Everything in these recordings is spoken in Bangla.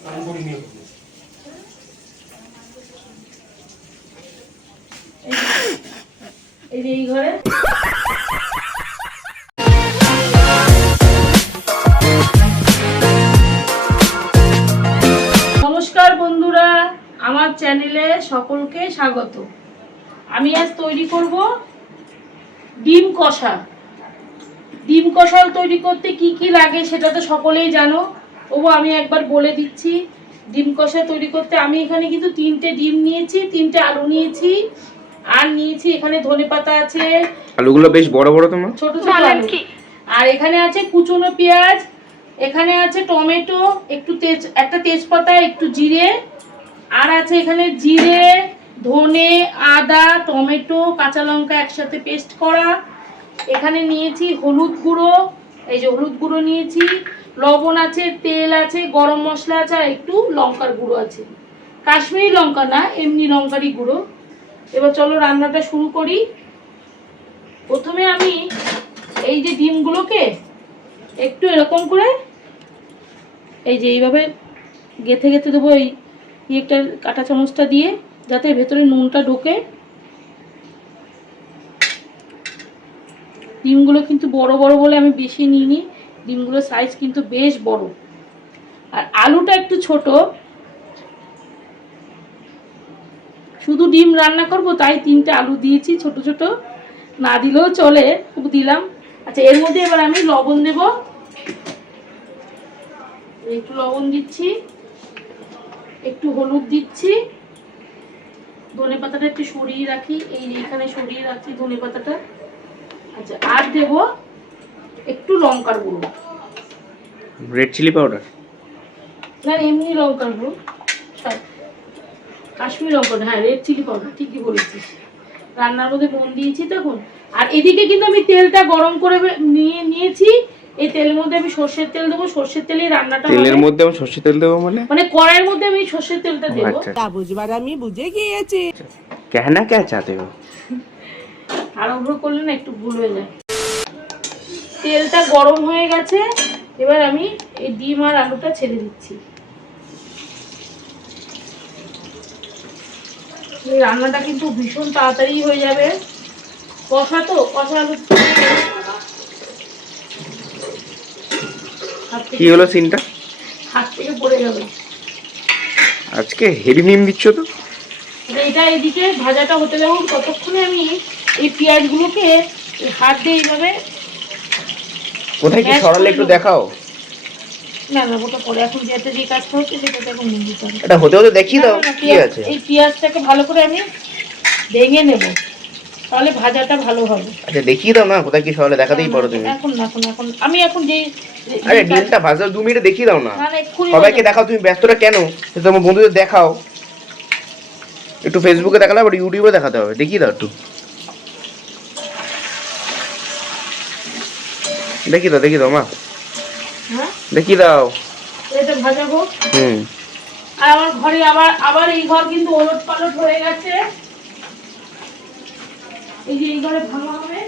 এই ঘরে নমস্কার বন্ধুরা, আমার চ্যানেলে সকলকে স্বাগত। আমি আজ তৈরি করব ডিম কষা। ডিম কষা তৈরি করতে কি কি লাগে সেটা তো সকলেই জানো, তবু আমি একবার বলে দিচ্ছি। ডিম কষা তৈরি করতে আমি এখানে কিন্তু 3টে ডিম নিয়েছি, 3টে আলু নিয়েছি, আর নিয়েছি এখানে ধনেপাতা আছে। আলুগুলো বেশ বড় বড়, তোমার ছোট ছোট আলু। আর এখানে আছে কুচনো পেঁয়াজ, এখানে আছে টমেটো, একটা তেজপাতা, একটু জিরে, আর আছে এখানে জিরে, ধনে, আদা, টমেটো, কাঁচা লঙ্কা একসাথে পেস্ট করা। এখানে নিয়েছি হলুদ গুঁড়ো, এই যে হলুদ গুঁড়ো নিয়েছি, লবণ আছে, তেল আছে, গরম মশলা আছে, আর একটু লঙ্কার গুঁড়ো আছে। কাশ্মীরি লঙ্কা না, এমনি লঙ্কারই গুঁড়ো। এবার চলো রান্নাটা শুরু করি। প্রথমে আমি এই যে ডিমগুলোকে একটু এরকম করে এই যে এইভাবে গেঁথে গেঁথে দেবো, এই একটা কাঁটা চামচটা দিয়ে, যাতে ভেতরে নুনটা ঢোকে। ডিমগুলো কিন্তু বড় বড় বলে আমি বেশি নিইনি, ডিমগুলোর সাইজ কিন্তু বেশ বড়। আর আলুটা একটু ছোট, শুধু ডিম রান্না করব তাই 3টে আলু দিয়েছি ছোট ছোট, না দিলেও চলে, খুব দিলাম। আচ্ছা, এর মধ্যে এবার আমি লবণ দেব, একটু লবণ দিচ্ছি, একটু হলুদ দিচ্ছি, ধনে পাতাটা একটু সরিয়ে রাখি, এই এখানে সরিয়ে রাখছি ধনে পাতাটা। আচ্ছা, আর দেব একটু লঙ্কার গুঁড়ো, রেড চিলি পাউডার না এমনি লঙ্কার গুঁড়ো, কাশ্মীরি লঙ্কা, হ্যাঁ রেড চিলি পাউডার, ঠিকই বলেছিস। রান্নার মধ্যে মন দিয়েছি তখন। আর এদিকে কিন্তু আমি তেলটা গরম করে নিয়েছি। এই তেলের মধ্যে আমি সর্ষের তেল দেবো, সর্ষের তেলে রান্নাটা হবে। তেলের মধ্যে আমি সরষের তেল দেবো মানে কড়াইয়ের মধ্যে আমি সর্ষের তেলটা দেবো। আচ্ছা, বুঝবার আমি বুঝে গিয়েছি। कहना क्या चाहते हो? তাড়াহুড়ো করলে না একটু ভুল হয়ে যায়। তেলটা গরম হয়ে গেছে, এবার আমি এই ডিম আর আলুটা ছেড়ে দিচ্ছি। এই রান্নাটা কিন্তু ভীষণ তাড়াতাড়ি হয়ে যাবে, কষা তো, কষা আলু। কি হলো সিনটা? হাত থেকে পড়ে যাবে। আজকে হেভি মিম দিচ্ছ তো। এটা এদিকে ভাজাটা হতে দেবো, ততক্ষণে আমি এই পেঁয়াজগুলোকে হাত দিয়ে এইভাবে। কোথায় কি সরালে একটু দেখাও। না না, ওটা পরে, এখন যেটা যে কাজটা হচ্ছে সেটাতে এখন নিয়ে দিতে হবে। এটা হতে হতে দেখিয়ে দাও কি আছে। এই পেঁয়াজটাকে ভালো করে আমি ভেঙে নেব, তাহলে ভাজাটা ভালো হবে। আচ্ছা দেখিয়ে দাও না, কোথায় কি সরালে দেখাতেই পারো তুমি। এখন আমি এখন যে আরে ডিমটা ভাজা 2 মিনিটে দেখিয়ে দাও না। না এক্ষুনি সবাইকে দেখাও, তুমি ব্যস্তটা কেন? তোমার বন্ধুদের দেখাও, একটু ফেসবুকে দেখালে আবার ইউটিউবে দেখাতে হবে, দেখিয়ে দাও একটু। দেখিয়ে দাও মা, হ্যাঁ দেখিয়ে দাও। এটা ভাজাবো। হুম। আর আমার ঘরে আবার এই ঘর কিন্তু ওলট পালট হয়ে গেছে। এই যে এই ঘরে ভাঙা হবে।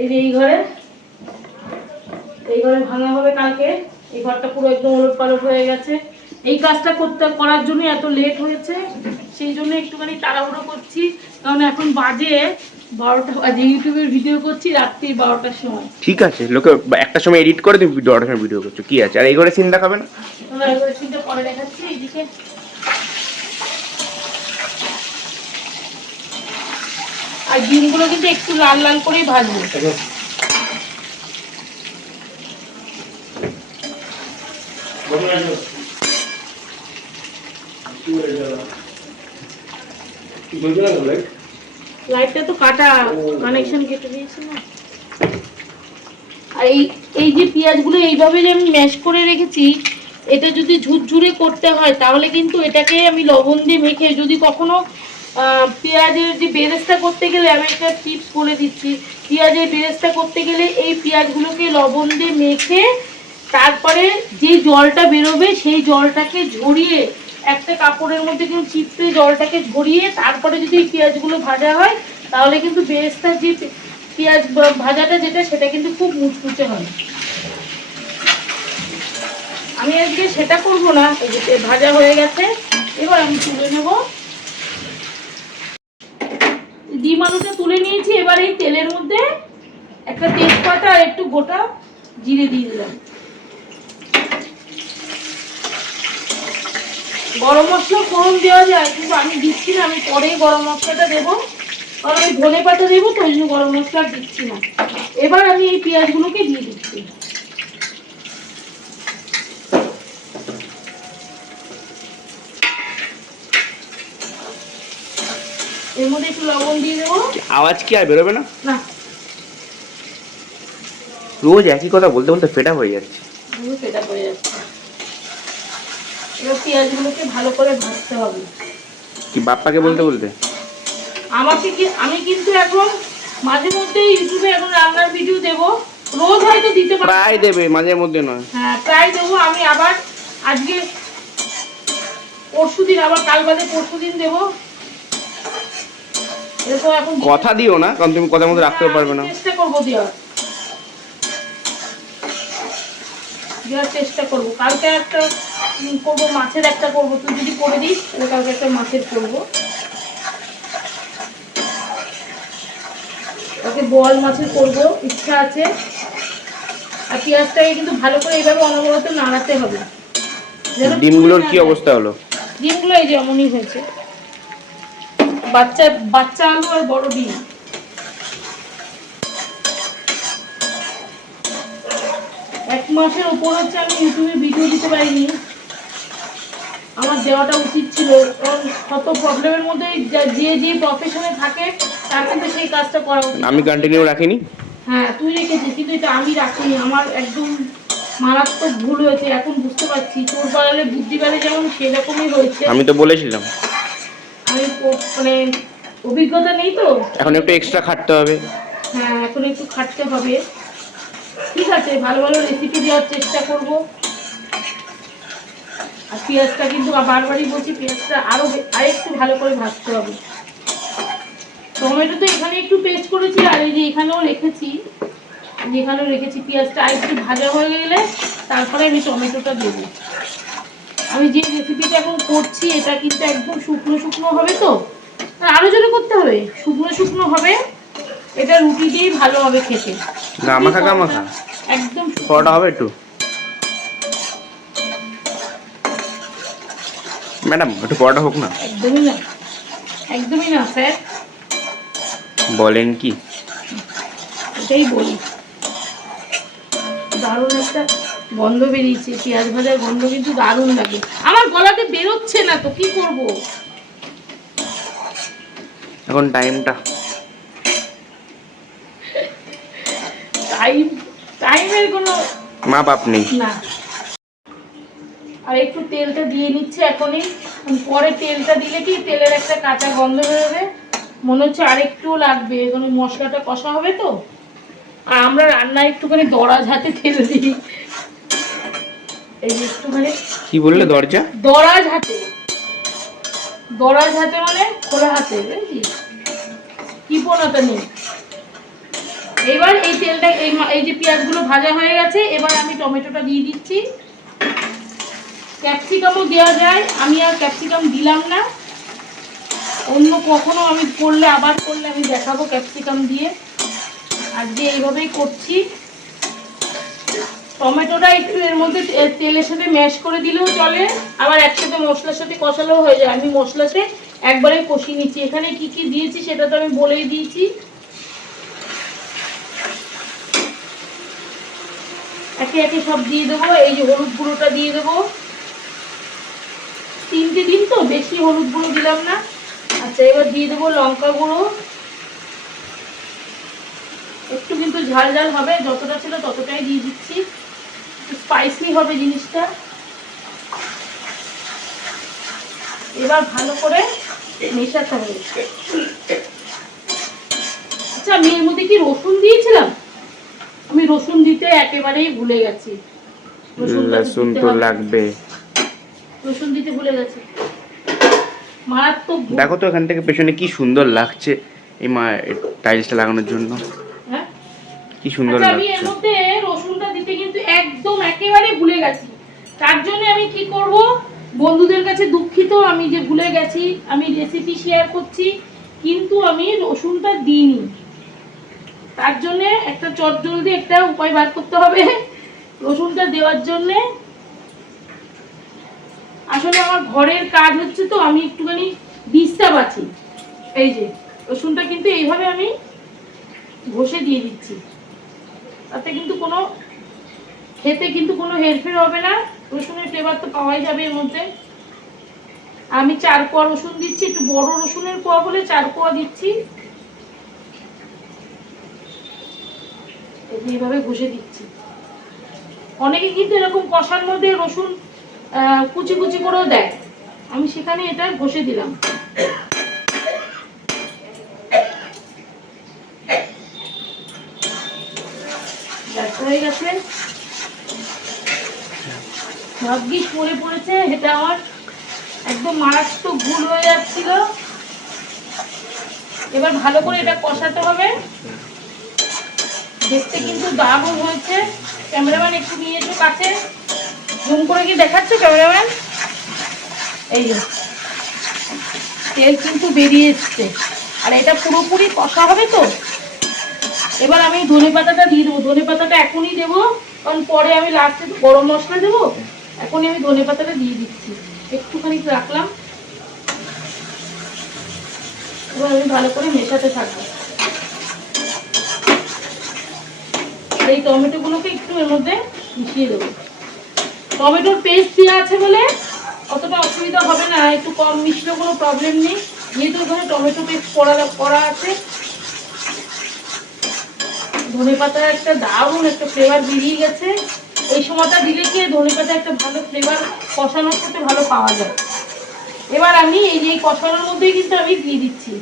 এই যে এই ঘরে ভাঙা হবে কালকে। এই ঘরটা পুরো একদম ওলট পালট হয়ে গেছে। এই কাজটা করার জন্য এত লেট হয়েছে, সেই জন্য একটুখানি তাড়াহুড়ো করছি। কারণ এখন বাজে 12টা বাজে, ইউটিউবের ভিডিও করছি রাত্রি 12টার সময়। ঠিক আছে, লোকে একটা সময় এডিট করে তুমি 12টার সময় ভিডিও করছো, কি আছে? আর এই ঘরে সিন দেখাবে না? তোমরা এবারে চিন্তা পরে দেখাচ্ছি। এইদিকে আর ডিমগুলো কিন্তু একটু লাল লাল করেই ভাজবো। লাইটটা তো কাটা, কানেকশন কেটে দিয়েছে না। আর এই যে পেঁয়াজগুলো এইভাবে যে আমি ম্যাশ করে রেখেছি, এটা যদি ঝুরঝুরে করতে হয় তাহলে কিন্তু এটাকে আমি লবণ দিয়ে মেখে, যদি কখনো পেঁয়াজের যে বেরেস্তা করতে গেলে, আমি একটা টিপস বলে দিচ্ছি, পেঁয়াজের বেরেস্তা করতে গেলে এই পেঁয়াজগুলোকে লবণ দিয়ে মেখে তারপরে যে জলটা বেরোবে সেই জলটাকে ঝরিয়ে একটা কাপড়ের মধ্যে কিন্তু চিপতে জলটাকে ঝরিয়ে তারপরে যদি এই পেঁয়াজগুলো ভাজা হয় তাহলে কিন্তু বেরেস্তার যে পেঁয়াজ ভাজাটা যেটা সেটা কিন্তু খুব মুচমুচে হয়। আমি আজকে সেটা করবো না, এই যে ভাজা হয়ে গেছে, এবার আমি তুলে নেব। ডিম আলুটা তুলে নিয়েছি, এবার এই তেলের মধ্যে একটা তেজপাতা আর একটু গোটা জিরে দিয়ে দিলাম। গরম মশলা ফোড়ন দেওয়া যায় কিন্তু আমি দিচ্ছি না, আমি পরে গরম মশলাটা দেবো, কারণ আমি ধনে পাতা দেবো তো ওই জন্য গরম মশলা দিচ্ছি না। এবার আমি এই পেঁয়াজগুলোকে দিয়ে দিচ্ছি। এর মধ্যে একটু লবণ দিয়ে দেবো। আওয়াজ কি আর বেরোবে না? না, রোজ একই কথা বলতে বলতে ফেটা হয়ে যাচ্ছে। সেটা হয়ে যাচ্ছে। এবার পেঁয়াজগুলোকে ভালো করে ভাজতে হবে। কি বাপ্পাকে বলতে বলতে? আমি কিন্তু এখন মাঝে মধ্যে ইউটিউবে এখন রান্নার ভিডিও দেবো, রোজ হয়তো দিতে পারবো, প্রায় দেবে, মাঝে মধ্যে নয়। হ্যাঁ প্রায় দেবো। আমি আবার আজকে পরশুদিন, আবার কাল বাদে পরশুদিন দেবো। এরকম এখন কথা দিও না, কারণ তুমি কথার মধ্যে রাখতেও পারবে না। চেষ্টা করবো দেওয়ার চেষ্টা করবো। কালকে একটা করবো, মাছের একটা করবো, তুই যদি করে দিস তাহলে কালকে একটা মাছের করবো। ওকে বোয়াল মাছের করবো ইচ্ছা আছে। আর পেঁয়াজটাকে কিন্তু ভালো করে এইভাবে অনবরত নাড়াতে হবে। ডিমগুলোর কি অবস্থা হলো? ডিমগুলো এই যে এমনই হয়েছে, বাচ্চা বাচ্চা আলু আর বড় ডিম। এক মাসের উপর হচ্ছে আমি ইউটিউবে ভিডিও দিতে পারিনি, আমার দেওয়াটা উচিত ছিল, কারণ কত প্রবলেমের মধ্যে যে প্রফেশনে থাকে তার কিন্তু সেই কাজটা করা উচিত। আমি কন্টিনিউ রাখিনি। হ্যাঁ তুই রেখেছিস, কিন্তু এটা আমি রাখিনি, আমার একদম মারাত্মক ভুল হয়েছে। এখন বুঝতে পারছি তোর বাড়ালে বুদ্ধি বাড়ে, যেমন সেরকমই হয়েছে। আমি তো বলেছিলাম আমি মানে অভিজ্ঞতা নেই তো, এখন একটু এক্সট্রা খাটতে হবে। হ্যাঁ এখন একটু খাটতে হবে। ঠিক আছে, ভালো ভালো রেসিপি দেওয়ার চেষ্টা করব। আর পেঁয়াজটা কিন্তু বারবারই বলছি, পেঁয়াজটা আরেকটু ভালো করে ভাজতে হবে। টমেটো তো এখানে একটু পেস্ট করেছি, আর এই যে এখানেও রেখেছি, পেঁয়াজটা আরেকটু ভাজা হয়ে গেলে তারপরে আমি টমেটোটা দেবো। আমি যে রেসিপিটা এখন করছি এটা কিন্তু একদম শুকনো শুকনো হবে, তো আরো জোরে করতে হবে, শুকনো শুকনো হবে। এটা রুটি দিয়েই ভালো হবে খেতে, গামাখা গামাখা একদম পরোটা হবে একটু। ম্যাডাম একটু পরোটা হোক না। একদমই না, একদমই না স্যার। বলেন কি? এটাই বলি। দারুণ একটা গন্ধ বেরিয়েছে, পেঁয়াজ ভাজার গন্ধ কিন্তু দারুণ লাগে। আমার গলাতে বেরোচ্ছে না তো কি করব। এখন টাইমটা টাইমের কোনো মাপ নেই না। আর একটু তেলটা দিয়ে নিচ্ছে এখনই, পরে তেলটা দিলে কি তেলের একটা কাঁচা গন্ধ বেরোবে, মনে হচ্ছে আরেকটু লাগবে, কারণ মশলাটা কষা হবে তো। আর আমরা রান্নায় একটুখানি দরাজ হাতে তেল দিই, এই যে একটুখানি। কি বললে? দরজা দরাজ হাতে, দরাজ হাতে মানে খোলা হাতে, বুঝলি, কৃপণতা নেই। এবার এই তেলটা এই যে পেঁয়াজগুলো ভাজা হয়ে গেছে, এবার আমি টমেটোটা দিয়ে দিচ্ছি। ক্যাপসিকামও দেওয়া যায়, আমি আর ক্যাপসিকাম দিলাম না, অন্য কখনো আমি করলে আমি দেখাবো ক্যাপসিকাম দিয়ে। আজকে এইভাবেই করছি। টমেটোটা একটু এর মধ্যে তেলের সাথে ম্যাশ করে দিলেও চলে, আবার একসাথে মশলার সাথে কষালেও হয়ে যায়। আমি মশলাতে একবারে কষিয়ে নিচ্ছি। এখানে কি কি দিয়েছি সেটা তো আমি বলেই দিয়েছি। একে একে সব দিয়ে দেবো। এই যে হলুদ গুঁড়োটা দিয়ে দেবো, 3টে দিন তো বেশি হলুদ গুঁড়ো দিলাম না। আচ্ছা, এবার দিয়ে দেবো লঙ্কা গুঁড়ো, একটু কিন্তু ঝাল ঝাল হবে, যতটা ছিল ততটাই দিয়ে দিচ্ছি, স্পাইসি হবে জিনিসটা। এবার ভালো করে মেশাতে হবে। আচ্ছা, আমি এর মধ্যে কি রসুন দিয়েছিলাম? আমি রসুন দিতে একেবারেই ভুলে গেছি। রসুন তো লাগবে। রসুন দিতে ভুলে গেছে, মারাত্মক দেখো তো এখান থেকে পেছনে কি সুন্দর লাগছে এই টাইলসটা লাগানোর জন্য, হ্যাঁ কি সুন্দর আচ্ছা, আমি লাগছে। এর মধ্যে রসুনটা দিতে কিন্তু একদম একেবারে ভুলে গেছি। তার জন্য আমি কি করব, বন্ধুদের কাছে দুঃখিত, আমি যে ভুলে গেছি, আমি রেসিপি শেয়ার করছি কিন্তু আমি রসুনটা দিইনি। তার জন্য একটা চটজলদি একটা উপায় বার করতে হবে রসুনটা দেওয়ার জন্য। আসলে আমার ঘরের কাজ হচ্ছে তো আমি একটুখানি ডিস্টার্ব আছি। এই যে রসুনটা কিন্তু এইভাবে আমি ঘষে দিয়ে দিচ্ছি, তাতে কিন্তু কোনো খেতে কিন্তু কোনো হেরফের হবে না, রসুনের ফ্লেভার তো পাওয়াই যাবে এর মধ্যে। আমি 4 কোয়া রসুন দিচ্ছি, একটু বড় রসুনের কোয়া বলে 4 কোয়া দিচ্ছি। এইভাবে ঘষে দিচ্ছি। অনেকে কিন্তু এরকম কষার মধ্যে রসুন কুচি কুচি করেও দেয়, আমি সেখানে এটা ঘষে দিলাম। হয়ে গেছে, ভাগ্যিস পড়ে পড়েছে, এটা আমার একদম মারাত্মক ভুল হয়ে যাচ্ছিল। এবার ভালো করে এটা কষাতে হবে। দেখতে কিন্তু দারুণ হয়েছে। ক্যামেরাম্যান একটু নিয়ে এসো কাছে, জুম করে কি দেখাচ্ছ ক্যামেরাম্যান? এই যে তেল কিন্তু বেরিয়ে এসছে, আর এটা পুরোপুরি কষা হবে তো। এবার আমি ধনেপাতাটা দিয়ে দেবো, ধনেপাতাটা এখনই দেবো কারণ পরে আমি লাস্টে গরম মশলা দেবো। এখনই আমি ধনেপাতাটা দিয়ে দিচ্ছি, একটুখানি রাখলাম। এবার আমি ভালো করে মেশাতে থাকবো। এই টমেটোগুলোকে একটু এর মধ্যে মিশিয়ে দেবো। টমেটোর পেস্ট দেওয়া আছে বলে অতটা অসুবিধা হবে না, একটু কম মিশলেও কোনো প্রবলেম নেই, যেহেতু এখানে টমেটো পেস্ট করা আছে। ধনেপাতার একটা দারুণ একটা ফ্লেভার বেরিয়ে গেছে। এই সময়টা দিলে কি ধনেপাতা একটা ভালো ফ্লেভার কষানোর সাথে ভালো পাওয়া যায়। এবার আমি এই যে কষানোর মধ্যেই কিন্তু আমি দিয়ে দিচ্ছি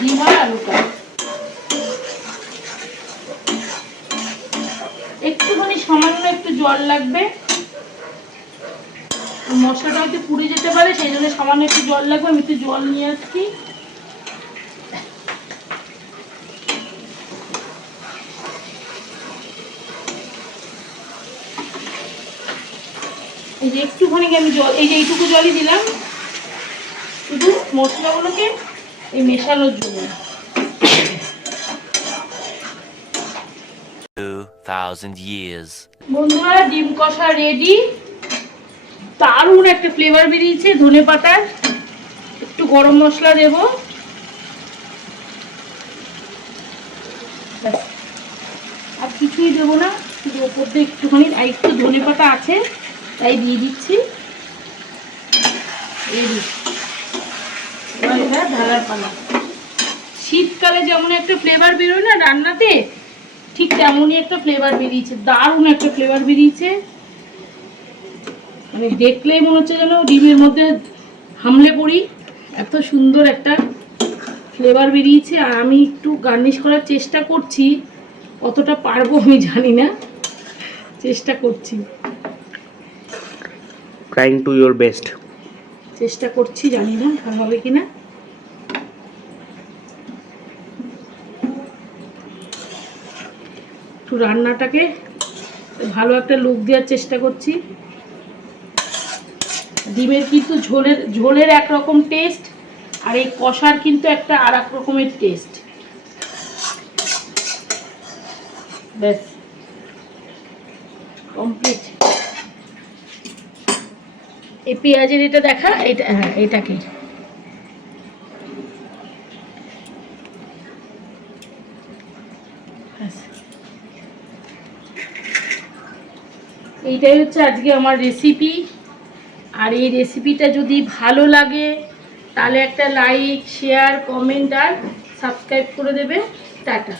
ডিম আর আলুটা। একটুখানি সামান্য একটু জল লাগবে, মশলাটা হয়তো পুড়ে যেতে পারে, সেই জন্য সামান্য একটু জল লাগবে। আমি একটু জল নিয়ে আসছি। এই যে একটুখানি আমি জল, এই যে এইটুকু জলই দিলাম শুধু মশলাগুলোকে এই মেশানোর জন্য। 2000 years বন্ধুরা, ডিম কষা রেডি। দারুণ একটা ফ্লেভার বেরিয়েছে ধনেপাতার। একটু গরম মশলা দেব, আর কিছুই দেবো না, শুধু ওপর দিয়ে একটুখানি একটু ধনেপাতা আছে তাই দিয়ে দিচ্ছি। এবার এটা ঢালার পালা। শীতকালে যেমন একটা ফ্লেভার বেরোয় না রান্নাতে, ঠিক তেমনই একটা ফ্লেভার বেরিয়েছে, দারুণ একটা ফ্লেভার বেরিয়েছে। মানে দেখলেই মনে হচ্ছে যেন ডিমের মধ্যে হামলে পড়ি, এত সুন্দর একটা ফ্লেভার বেরিয়েছে। আর আমি একটু গার্নিশ করার চেষ্টা করছি, কতটা পারবো আমি জানি না, চেষ্টা করছি, ট্রাইং টু ইওর বেস্ট। চেষ্টা করছি, জানি না ভালো হবে কিনা। একটু রান্নাটাকে ভালো একটা লুক দেওয়ার চেষ্টা করছি। ডিমের কিন্তু ঝোলের একরকম টেস্ট, আর এই কষার কিন্তু একটা আর এক রকমের টেস্ট। ব্যাস কমপ্লিট। এই পেঁয়াজের এটা দেখা, এটা হ্যাঁ এটাকে এইটাই হচ্ছে আজকে আমার রেসিপি। আর এই রেসিপিটা যদি ভালো লাগে তাহলে একটা লাইক, শেয়ার, কমেন্ট আর সাবস্ক্রাইব করে দেবে। টাটা।